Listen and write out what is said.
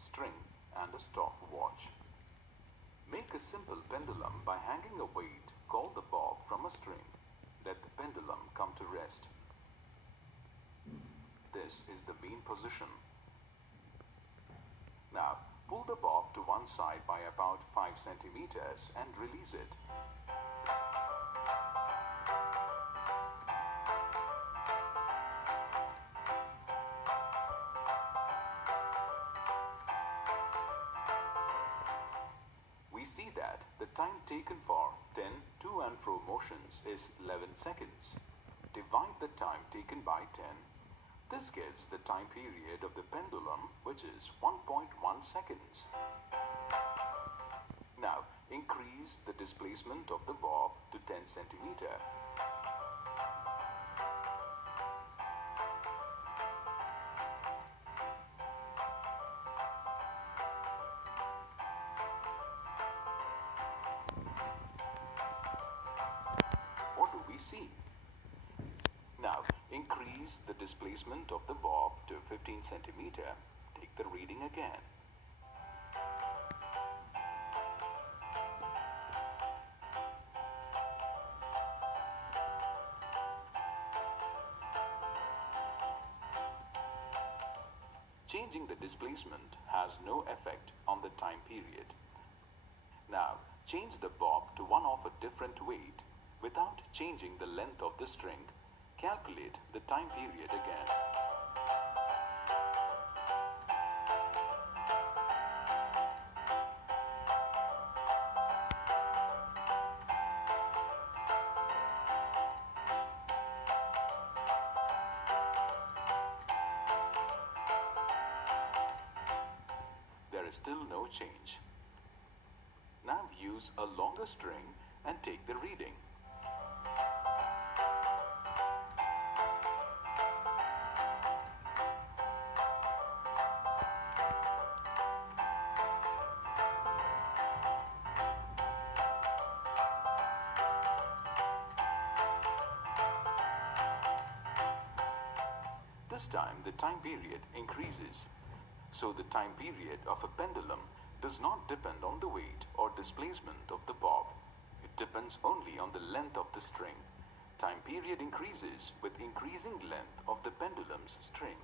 string, and a stopwatch. Make a simple pendulum by hanging a weight called the bob from a string. Let the pendulum come to rest. This is the mean position. Now, pull the bob to one side by about 5 centimeters and release it. We see that the time taken for 10 to and fro motions is 11 seconds. Divide the time taken by 10. This gives the time period of the pendulum, which is 1.1 seconds. Now, increase the displacement of the bob to 10 centimeter. What do we see? Now, increase the displacement of the bob to 15 centimeter. Take the reading again. Changing the displacement has no effect on the time period. Now, change the bob to one of a different weight without changing the length of the string. Calculate the time period again. There is still no change. Now use a longer string and take the reading. This time the time period increases. So the time period of a pendulum does not depend on the weight or displacement of the bob. It depends only on the length of the string. Time period increases with increasing length of the pendulum's string.